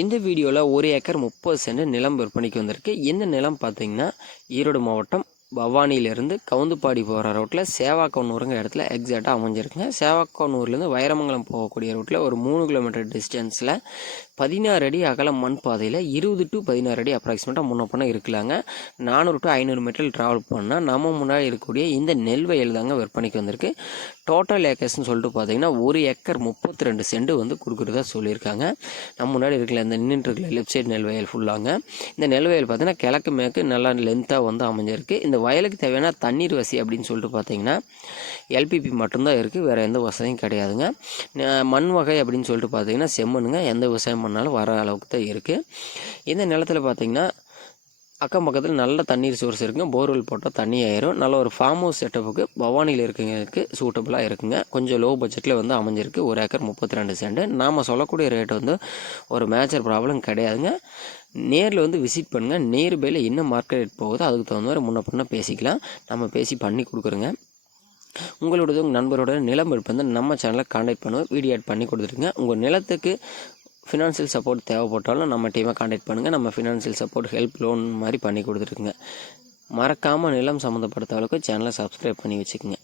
இந்த வீடியோவில் 1 acre 30 send நிலம் விற்பனைக்கு வந்திருக்கு. இந்த நிலம் பார்த்தீங்கன்னா ஈரோடு மாவட்டம் பவானியிலேருந்து கவுந்துப்பாடி போகிற ரோட்டில் சேவாக்கோனூருங்க இடத்துல எக்ஸாக்டாக அமைஞ்சிருக்குங்க. சேவாக்கோனூர்லேருந்து வைரமங்கலம் போகக்கூடிய ரோட்டில் ஒரு 3 கிலோமீட்டர் டிஸ்டன்ஸில் 16 அடி அகலம் மண் பாதையில் 20 to 16 அடி அப்ராக்சிமேட்டாக முன்ன பண்ண இருக்கலாங்க. 400 to 500 மீட்டர் ட்ராவல் பண்ணால் நம்ம முன்னாடி இருக்கக்கூடிய இந்த நெல் வயல் தாங்க விற்பனைக்கு வந்திருக்கு. டோட்டல் ஏக்கர்ஸ்ன்னு சொல்லிட்டு பார்த்தீங்கன்னா 1 ஏக்கர் 32 சென்ட் வந்து கொடுக்குறதா சொல்லியிருக்காங்க. நம்ம முன்னாடி இருக்கல இந்த நின்றுட்டு இருக்கல லெஃப்ட் சைடு நெல் வயல் ஃபுல்லாங்க. இந்த நெல் வயல் பார்த்தீங்கன்னா கிழக்கு மேற்கு நல்லா லென்த்தாக வந்து அமைஞ்சிருக்கு. இந்த வயலுக்கு தேவையான தண்ணீர் வசதி அப்படின்னு சொல்லிட்டு பார்த்தீங்கன்னா எல்பிபி மட்டும்தான் இருக்குது, வேறு எந்த வசதியும் கிடையாதுங்க. மண் வகை அப்படின்னு சொல்லிட்டு பார்த்தீங்கன்னா செம்மண்ணுங்க, எந்த விவசாயம் பண்ணாலும் வர அளவுக்கு தான் இருக்குது. இந்த நிலத்தில் பார்த்தீங்கன்னா அக்கம் பக்கத்தில் நல்ல தண்ணீர் சோர்ஸ் இருக்குங்க. போர்வெல் போட்டால் தண்ணி ஆயிரும். நல்ல ஒரு ஃபார்ம் ஹவுஸ் செட்டப்புக்கு பவானியில் இருக்குங்களுக்கு சூட்டபுளாக இருக்குங்க. கொஞ்சம் லோ பட்ஜெட்டில் வந்து அமைஞ்சிருக்கு. 1 ஏக்கர் 32 சென்ட். நாம் சொல்லக்கூடிய ரேட் வந்து ஒரு மேஜர் ப்ராப்ளம் கிடையாதுங்க. நேரில் வந்து விசிட் பண்ணுங்கள். நேர் பையில் என்ன மார்க்கெட் ரேட் போகுதோ அதுக்கு தகுந்த மாதிரி முன்ன பின்ன பேசிக்கலாம். நம்ம பேசி பண்ணி கொடுக்குறோங்க. உங்களோடது உங்கள் நண்பரோட நிலம் இருப்பு வந்து நம்ம சேனலை கான்டாக்ட் பண்ணுவோம், வீடியோ ஆட் பண்ணி கொடுத்துருங்க. உங்கள் நிலத்துக்கு ஃபினான்ஷியல் சப்போர்ட் தேவைப்பட்டாலும் நம்ம டீமை கான்டாக்ட் பண்ணுங்கள். நம்ம ஃபினான்ஷியல் சப்போர்ட் ஹெல்ப் லோன் மாதிரி பண்ணி கொடுத்துருக்குங்க. மறக்காமல் நிலம் சம்மந்தப்பட்ட அளவுக்கு சேனலை சப்ஸ்கிரைப் பண்ணி வச்சுக்கோங்க.